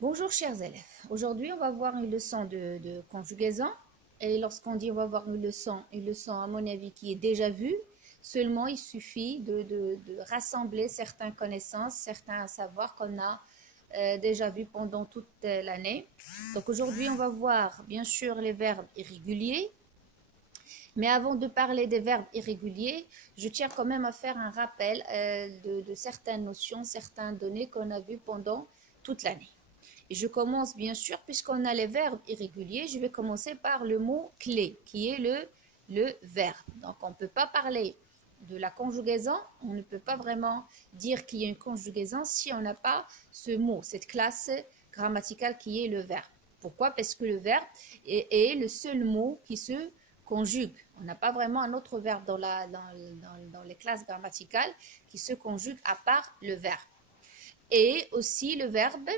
Bonjour chers élèves, aujourd'hui on va voir une leçon de conjugaison et lorsqu'on dit on va voir une leçon à mon avis qui est déjà vue, seulement il suffit de rassembler certaines connaissances, certains savoirs qu'on a déjà vus pendant toute l'année. Donc aujourd'hui on va voir bien sûr les verbes irréguliers, mais avant de parler des verbes irréguliers, je tiens quand même à faire un rappel de certaines notions, certaines données qu'on a vues pendant toute l'année. Et je commence bien sûr, puisqu'on a les verbes irréguliers, je vais commencer par le mot clé, qui est le verbe. Donc on ne peut pas parler de la conjugaison, on ne peut pas vraiment dire qu'il y a une conjugaison si on n'a pas ce mot, cette classe grammaticale qui est le verbe. Pourquoi? Parce que le verbe est le seul mot qui se conjugue. On n'a pas vraiment un autre verbe dans les classes grammaticales qui se conjugue à part le verbe. Et aussi le verbe,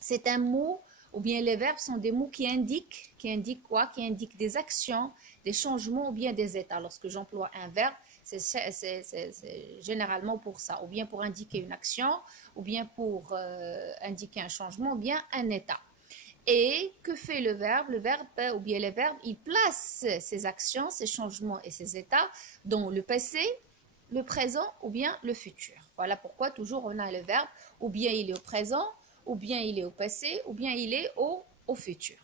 c'est un mot, ou bien les verbes sont des mots qui indiquent quoi? Qui indiquent des actions, des changements ou bien des états. Lorsque j'emploie un verbe, c'est généralement pour ça, ou bien pour indiquer une action, ou bien pour indiquer un changement, ou bien un état. Et que fait le verbe? Le verbe, ou bien les verbes, ils placent ces actions, ces changements et ces états dans le passé, le présent ou bien le futur. Voilà pourquoi toujours on a le verbe, ou bien il est au présent, ou bien il est au passé, ou bien il est au futur.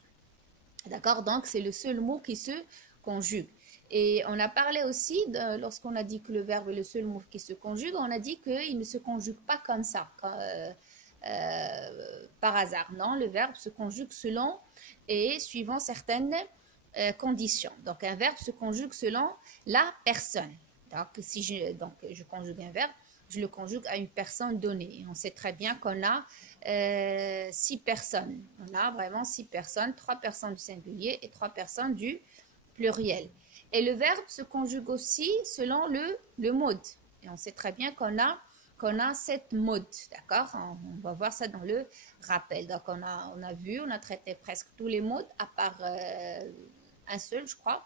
D'accord? Donc, c'est le seul mot qui se conjugue. Et on a parlé aussi, lorsqu'on a dit que le verbe est le seul mot qui se conjugue, on a dit qu'il ne se conjugue pas comme ça, par hasard. Non, le verbe se conjugue selon et suivant certaines conditions. Donc, un verbe se conjugue selon la personne. Donc, si je conjugue un verbe, je le conjugue à une personne donnée. Et on sait très bien qu'on a 6 personnes. On a vraiment 6 personnes, 3 personnes du singulier et 3 personnes du pluriel. Et le verbe se conjugue aussi selon le mode. Et on sait très bien qu'on a 7 modes, d'accord? On va voir ça dans le rappel. Donc on a traité presque tous les modes, à part un seul, je crois.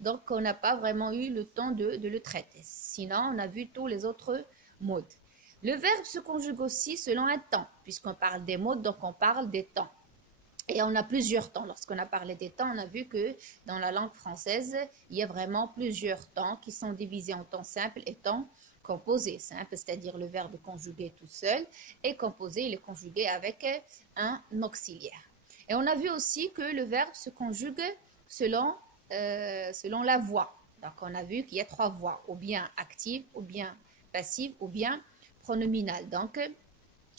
Donc on n'a pas vraiment eu le temps de le traiter. Sinon, on a vu tous les autres modes. Le verbe se conjugue aussi selon un temps, puisqu'on parle des modes, donc on parle des temps. Et on a plusieurs temps. Lorsqu'on a parlé des temps, on a vu que dans la langue française, il y a vraiment plusieurs temps qui sont divisés en temps simple et temps composé. Simple, c'est-à-dire le verbe conjugué tout seul, et composé, il est conjugué avec un auxiliaire. Et on a vu aussi que le verbe se conjugue selon la voix. Donc on a vu qu'il y a 3 voix, ou bien active, ou bien passive, ou bien pronominale. Donc,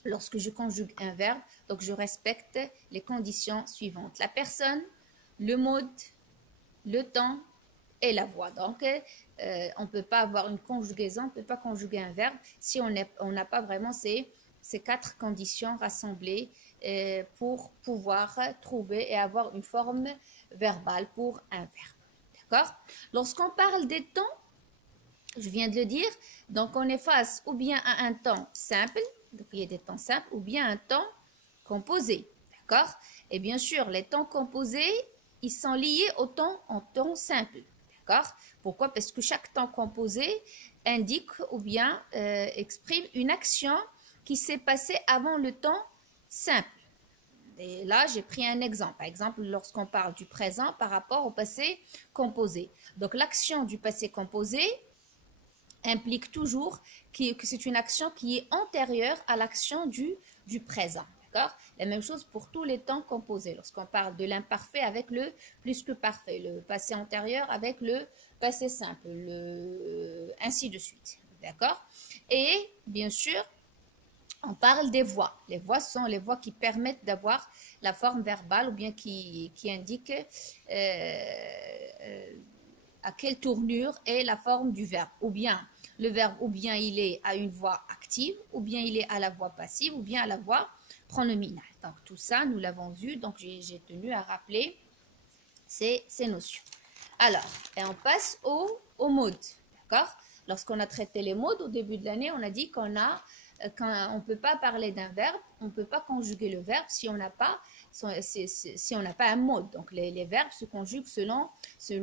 lorsque je conjugue un verbe, donc je respecte les conditions suivantes. La personne, le mode, le temps et la voix. Donc, on ne peut pas avoir une conjugaison, on ne peut pas conjuguer un verbe si on n'a pas vraiment ces 4 conditions rassemblées pour pouvoir trouver et avoir une forme verbale pour un verbe. D'accord? Lorsqu'on parle des temps, je viens de le dire, donc on est face ou bien à un temps simple, donc il y a des temps simples, ou bien un temps composé, d'accord? Et bien sûr, les temps composés, ils sont liés au temps en temps simple, d'accord? Pourquoi? Parce que chaque temps composé indique ou bien exprime une action qui s'est passée avant le temps simple. Et là, j'ai pris un exemple. Par exemple, lorsqu'on parle du présent par rapport au passé composé. Donc, l'action du passé composé implique toujours que c'est une action qui est antérieure à l'action du présent. D'accord? La même chose pour tous les temps composés. Lorsqu'on parle de l'imparfait avec le plus que parfait, le passé antérieur avec le passé simple, ainsi de suite. D'accord? Et bien sûr, on parle des voix. Les voix sont les voix qui permettent d'avoir la forme verbale ou bien qui indiquent à quelle tournure est la forme du verbe. Ou bien le verbe, ou bien il est à une voix active, ou bien il est à la voix passive, ou bien à la voix pronominale. Donc tout ça, nous l'avons vu, donc j'ai tenu à rappeler ces notions. Alors, et on passe au mode, d'accord? Lorsqu'on a traité les modes au début de l'année, on a dit qu'on ne peut pas parler d'un verbe, on ne peut pas conjuguer le verbe si on n'a pas un mode. Donc les verbes se conjuguent selon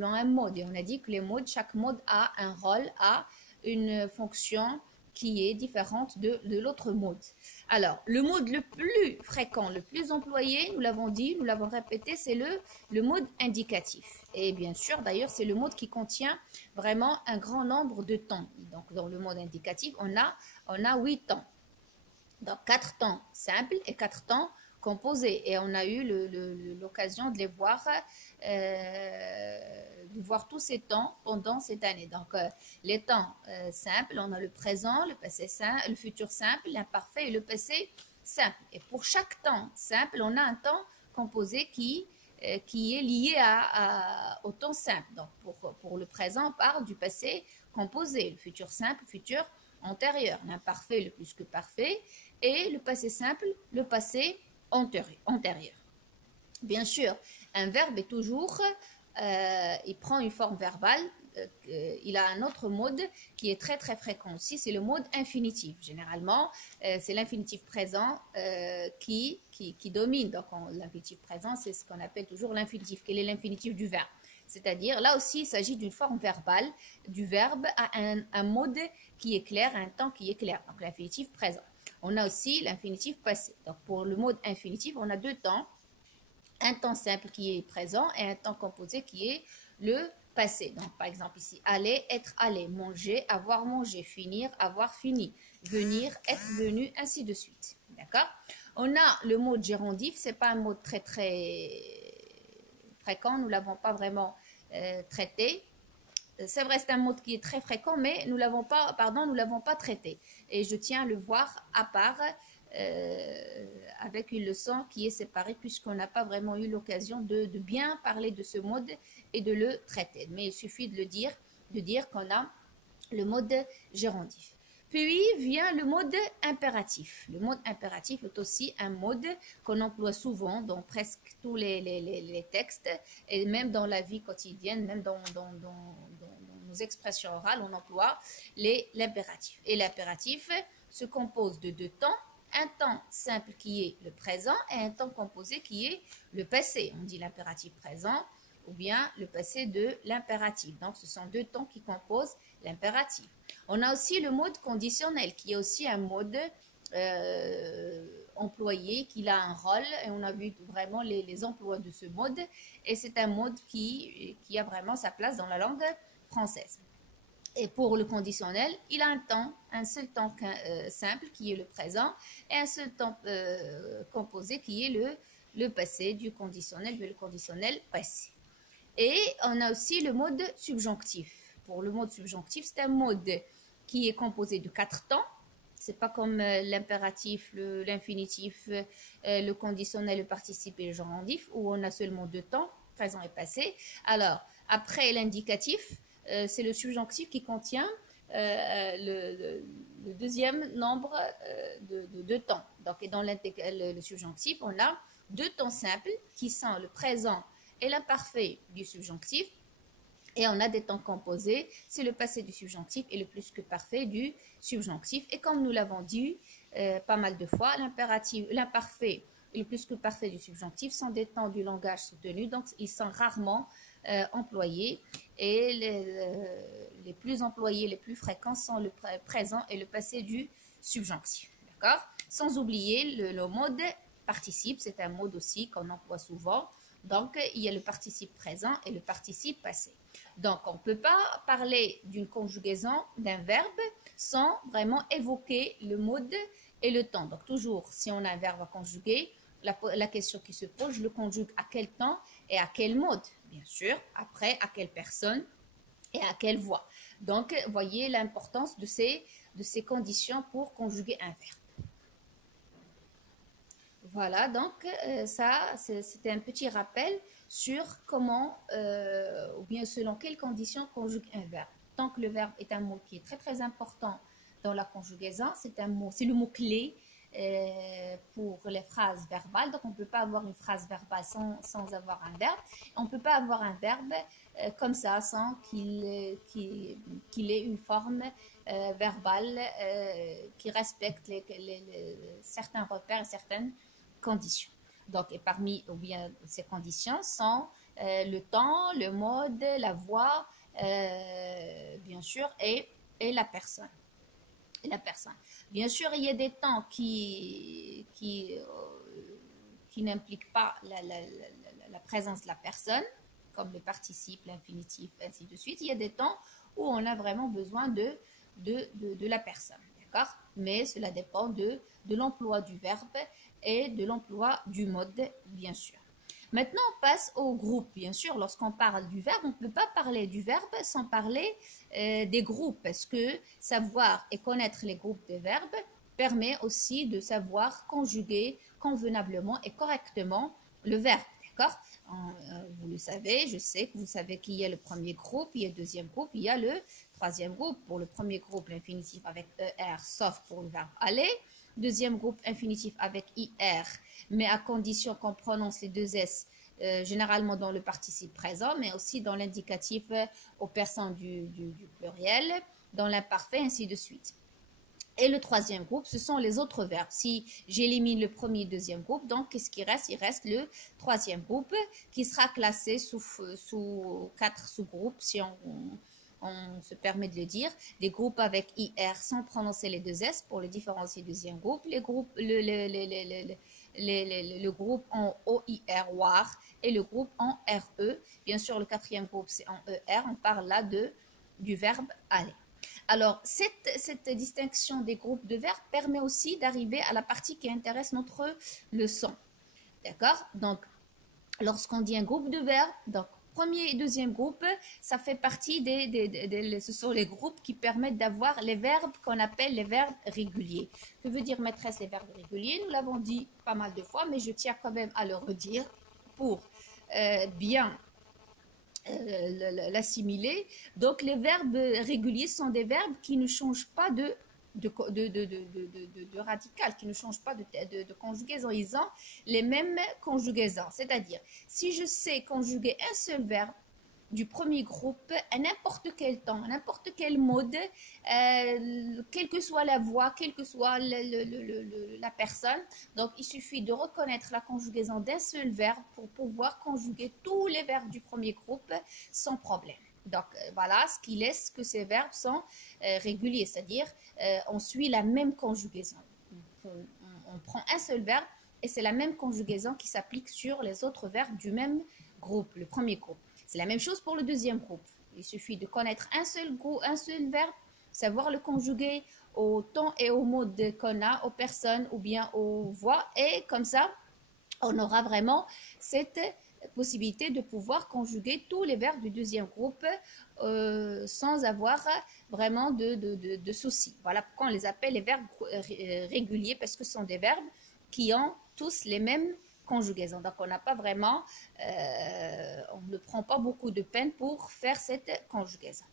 un mode. Et on a dit que les modes, chaque mode a un rôle, a une fonction qui est différente de l'autre mode. Alors, le mode le plus fréquent, le plus employé, nous l'avons dit, nous l'avons répété, c'est le mode indicatif. Et bien sûr, d'ailleurs, c'est le mode qui contient vraiment un grand nombre de temps. Donc, dans le mode indicatif, on a 8 temps. Donc, 4 temps simples et 4 temps composés. Et on a eu l'occasion de les voir tous ces temps pendant cette année. Donc, les temps simples, on a le présent, le passé simple, le futur simple, l'imparfait et le passé simple. Et pour chaque temps simple, on a un temps composé qui est lié au temps simple. Donc, pour le présent, on parle du passé composé, le futur simple, le futur antérieur, l'imparfait, le plus que parfait, et le passé simple, le passé antérieur. Bien sûr, un verbe est toujours, il prend une forme verbale, il a un autre mode qui est très très fréquent aussi, c'est le mode infinitif. Généralement, c'est l'infinitif présent qui domine. Donc, l'infinitif présent, c'est ce qu'on appelle toujours l'infinitif. Quel est l'infinitif du verbe? C'est-à-dire, là aussi, il s'agit d'une forme verbale du verbe à un mode qui est clair, à un temps qui est clair. Donc, l'infinitif présent. On a aussi l'infinitif passé. Donc, pour le mode infinitif, on a 2 temps. Un temps simple qui est présent et un temps composé qui est le passé. Donc, par exemple, ici, aller, être allé, manger, avoir mangé, finir, avoir fini, venir, être venu, ainsi de suite. D'accord? On a le mode gérondif, c'est pas un mode très très fréquent, nous ne l'avons pas vraiment traité. C'est vrai, c'est un mode qui est très fréquent, mais nous l'avons pas traité. Et je tiens à le voir à part avec une leçon qui est séparée, puisqu'on n'a pas vraiment eu l'occasion de bien parler de ce mode et de le traiter. Mais il suffit de dire qu'on a le mode gérondif. Puis vient le mode impératif. Le mode impératif est aussi un mode qu'on emploie souvent dans presque tous les textes et même dans la vie quotidienne, même dans nos expressions orales, on emploie l'impératif. Et l'impératif se compose de 2 temps, un temps simple qui est le présent et un temps composé qui est le passé. On dit l'impératif présent ou bien le passé de l'impératif. Donc, ce sont 2 temps qui composent l'impératif. On a aussi le mode conditionnel, qui est aussi un mode employé, qui a un rôle, et on a vu vraiment les emplois de ce mode, et c'est un mode qui a vraiment sa place dans la langue française. Et pour le conditionnel, il a un seul temps simple, qui est le présent, et un seul temps composé, qui est le passé du conditionnel, le conditionnel passé. Et on a aussi le mode subjonctif. Pour le mode subjonctif, c'est un mode qui est composé de 4 temps. C'est pas comme l'impératif, l'infinitif, le conditionnel, le participe et le gérondif, où on a seulement 2 temps, présent et passé. Alors, après l'indicatif, c'est le subjonctif qui contient le deuxième nombre de temps. Donc, et dans le subjonctif, on a 2 temps simples qui sont le présent et l'imparfait du subjonctif. Et on a des temps composés, c'est le passé du subjonctif et le plus que parfait du subjonctif. Et comme nous l'avons dit pas mal de fois, l'imparfait et le plus que parfait du subjonctif sont des temps du langage soutenu, donc ils sont rarement employés. Et les plus employés, les plus fréquents sont le présent et le passé du subjonctif. D'accord? Sans oublier le mode participe, c'est un mode aussi qu'on emploie souvent. Donc, il y a le participe présent et le participe passé. Donc, on ne peut pas parler d'une conjugaison d'un verbe sans vraiment évoquer le mode et le temps. Donc, toujours, si on a un verbe à conjuguer, la question qui se pose, je le conjugue à quel temps et à quel mode? Bien sûr, après, à quelle personne et à quelle voix. Donc, voyez l'importance de ces conditions pour conjuguer un verbe. Voilà, donc ça, c'était un petit rappel sur comment, ou bien selon quelles conditions conjugue un verbe. Tant que le verbe est un mot qui est très très important dans la conjugaison, c'est le mot clé pour les phrases verbales. Donc on ne peut pas avoir une phrase verbale sans avoir un verbe. On ne peut pas avoir un verbe comme ça sans qu'il ait une forme verbale qui respecte certains repères et certaines conditions. Donc, et parmi ou bien ces conditions sont le temps, le mode, la voix, bien sûr, et la personne. la personne. Bien sûr, il y a des temps qui n'impliquent pas la présence de la personne, comme le participe, l'infinitif, ainsi de suite. Il y a des temps où on a vraiment besoin de la personne, d'accord? Mais cela dépend de l'emploi du verbe et de l'emploi du mode, bien sûr. Maintenant, on passe au groupe. Bien sûr, lorsqu'on parle du verbe, on ne peut pas parler du verbe sans parler des groupes, parce que savoir et connaître les groupes des verbes permet aussi de savoir conjuguer convenablement et correctement le verbe. D'accord? Vous le savez, je sais que vous savez qu'il y a le premier groupe, il y a le deuxième groupe, il y a le troisième groupe. Pour le premier groupe, l'infinitif avec ER, sauf pour le verbe aller. Deuxième groupe, infinitif avec IR, mais à condition qu'on prononce les deux S, généralement dans le participe présent, mais aussi dans l'indicatif aux personnes du pluriel, dans l'imparfait, ainsi de suite. Et le troisième groupe, ce sont les autres verbes. Si j'élimine le premier et le deuxième groupe, donc qu'est-ce qui reste? Il reste le troisième groupe qui sera classé sous 4 sous-groupes, si on se permet de le dire, des groupes avec IR sans prononcer les deux S pour le différencier du deuxième groupe, le groupe en OIR, WAR, et le groupe en RE. Bien sûr, le quatrième groupe, c'est en ER, on parle là du verbe aller. Alors, cette distinction des groupes de verbes permet aussi d'arriver à la partie qui intéresse notre leçon. D'accord? Donc, lorsqu'on dit un groupe de verbes, donc premier et deuxième groupe, ça fait partie ce sont les groupes qui permettent d'avoir les verbes qu'on appelle les verbes réguliers. Que veut dire, maîtresse, les verbes réguliers? Nous l'avons dit pas mal de fois, mais je tiens quand même à le redire pour bien l'assimiler. Donc, les verbes réguliers sont des verbes qui ne changent pas de radical, qui ne changent pas de conjugaison. Ils ont les mêmes conjugaisons. C'est-à-dire, si je sais conjuguer un seul verbe du premier groupe à n'importe quel temps, à n'importe quel mode, quelle que soit la voix, quelle que soit la personne. Donc, il suffit de reconnaître la conjugaison d'un seul verbe pour pouvoir conjuguer tous les verbes du premier groupe sans problème. Donc, voilà, ce qui laisse que ces verbes sont réguliers, c'est-à-dire on suit la même conjugaison. On prend un seul verbe et c'est la même conjugaison qui s'applique sur les autres verbes du même groupe, le premier groupe. C'est la même chose pour le deuxième groupe. Il suffit de connaître un seul verbe, savoir le conjuguer au temps et au mode qu'on a, aux personnes ou bien aux voix. Et comme ça, on aura vraiment cette possibilité de pouvoir conjuguer tous les verbes du deuxième groupe sans avoir vraiment de soucis. Voilà pourquoi on les appelle les verbes réguliers, parce que ce sont des verbes qui ont tous les mêmes conjugaison. Donc, on n'a pas vraiment, on ne prend pas beaucoup de peine pour faire cette conjugaison.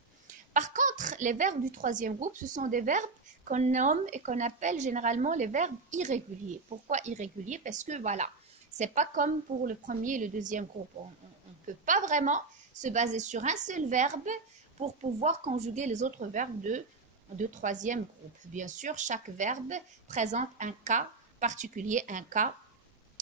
Par contre, les verbes du troisième groupe, ce sont des verbes qu'on nomme et qu'on appelle généralement les verbes irréguliers. Pourquoi irréguliers? Parce que voilà, c'est pas comme pour le premier et le deuxième groupe. On ne peut pas vraiment se baser sur un seul verbe pour pouvoir conjuguer les autres verbes de troisième groupe. Bien sûr, chaque verbe présente un cas particulier, un cas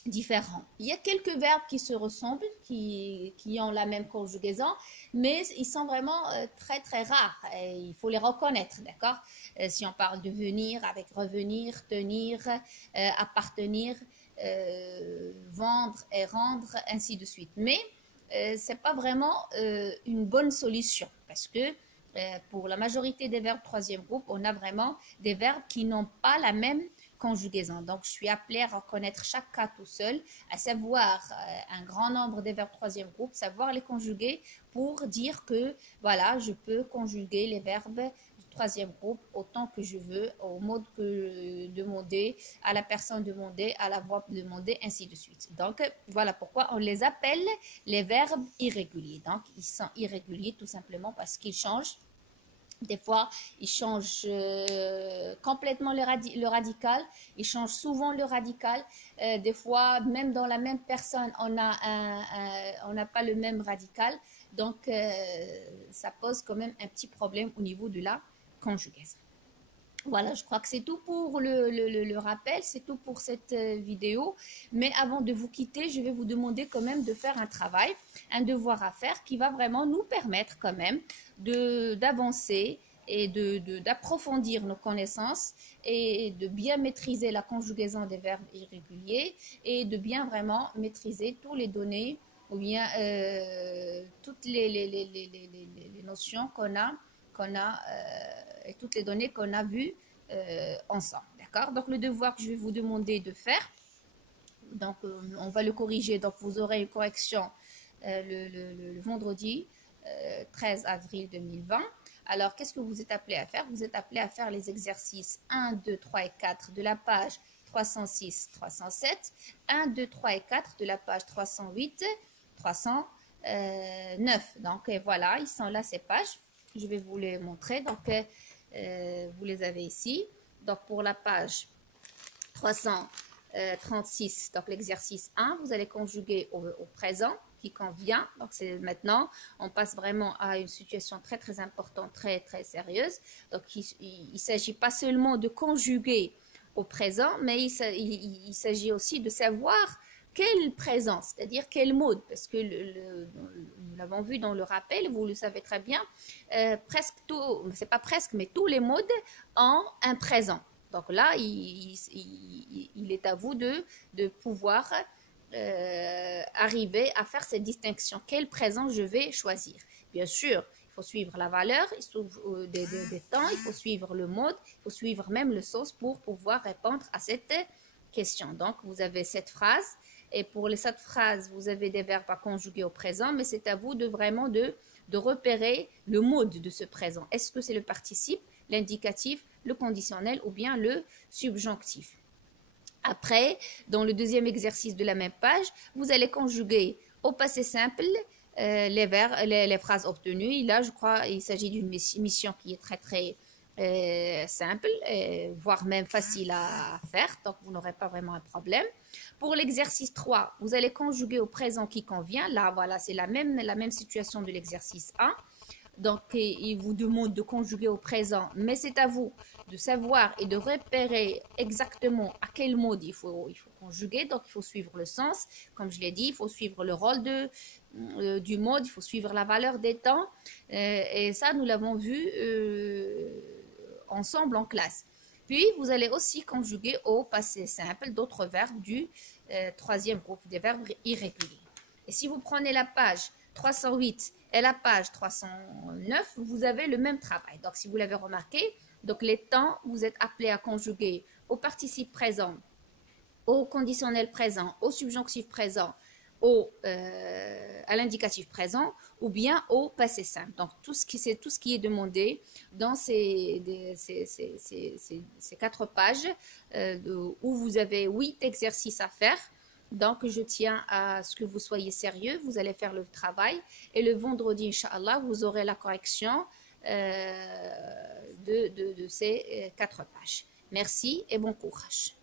différents. Il y a quelques verbes qui se ressemblent, qui ont la même conjugaison, mais ils sont vraiment très très rares et il faut les reconnaître, d'accord? Si on parle de venir avec revenir, tenir, appartenir, vendre et rendre, ainsi de suite. Mais c'est pas vraiment une bonne solution parce que pour la majorité des verbes troisième groupe, on a vraiment des verbes qui n'ont pas la même conjugaison. Donc, je suis appelée à reconnaître chaque cas tout seul, à savoir un grand nombre des verbes troisième groupe, savoir les conjuguer pour dire que, voilà, je peux conjuguer les verbes du troisième groupe autant que je veux, au mode que demander, à la personne demandée, à la voix demandée, ainsi de suite. Donc, voilà pourquoi on les appelle les verbes irréguliers. Donc, ils sont irréguliers tout simplement parce qu'ils changent. Des fois, ils changent complètement le radical. Ils changent souvent le radical. Des fois, même dans la même personne, on n'a pas le même radical. Donc, ça pose quand même un petit problème au niveau de la conjugaison. Voilà, je crois que c'est tout pour le rappel, c'est tout pour cette vidéo. Mais avant de vous quitter, je vais vous demander quand même de faire un travail, un devoir à faire qui va vraiment nous permettre quand même d'avancer et d'approfondir nos connaissances et de bien maîtriser la conjugaison des verbes irréguliers et de bien vraiment maîtriser tous les données ou bien toutes les notions et toutes les données qu'on a vues ensemble. D'accord? Donc, le devoir que je vais vous demander de faire, donc on va le corriger. Donc, vous aurez une correction le vendredi 13 avril 2020. Alors, qu'est-ce que vous êtes appelé à faire? Vous êtes appelé à faire les exercices 1, 2, 3 et 4 de la page 306, 307, 1, 2, 3 et 4 de la page 308, 309. Donc, voilà, ils sont là ces pages. Je vais vous les montrer. Donc, vous les avez ici. Donc, pour la page 336, donc l'exercice 1, vous allez conjuguer au présent qui convient. Donc, c'est maintenant, on passe vraiment à une situation très, très importante, très, très sérieuse. Donc, il ne s'agit pas seulement de conjuguer au présent, mais il s'agit aussi de savoir quel présent, c'est-à-dire quel mode, parce que nous l'avons vu dans le rappel, vous le savez très bien, presque tout, c'est pas presque, mais tous les modes ont un présent. Donc là, il est à vous de pouvoir arriver à faire cette distinction. Quel présent je vais choisir? Bien sûr, il faut suivre la valeur des temps, il faut suivre le mode, il faut suivre même le sens pour pouvoir répondre à cette question. Donc, vous avez cette phrase. Et pour cette phrase, vous avez des verbes à conjuguer au présent, mais c'est à vous de vraiment de repérer le mode de ce présent. Est-ce que c'est le participe, l'indicatif, le conditionnel ou bien le subjonctif? Après, dans le deuxième exercice de la même page, vous allez conjuguer au passé simple les phrases obtenues. Et là, je crois qu'il s'agit d'une mission qui est très, très simple, voire même facile à faire, donc vous n'aurez pas vraiment un problème. Pour l'exercice 3, vous allez conjuguer au présent qui convient. Là, voilà, c'est la même situation de l'exercice 1. Donc, il vous demande de conjuguer au présent, mais c'est à vous de savoir et de repérer exactement à quel mode il faut conjuguer. Donc, il faut suivre le sens, comme je l'ai dit, il faut suivre le rôle du mode, il faut suivre la valeur des temps. Et ça, nous l'avons vu ensemble en classe. Puis, vous allez aussi conjuguer au passé simple d'autres verbes du troisième groupe des verbes irréguliers. Et si vous prenez la page 308 et la page 309, vous avez le même travail. Donc, si vous l'avez remarqué, donc les temps, vous êtes appelés à conjuguer au participe présent, au conditionnel présent, au subjonctif présent, à l'indicatif présent ou bien au passé simple. Donc, c'est tout ce qui est demandé dans ces 4 pages où vous avez 8 exercices à faire. Donc, je tiens à ce que vous soyez sérieux. Vous allez faire le travail. Et le vendredi, Inch'Allah, vous aurez la correction de ces 4 pages. Merci et bon courage.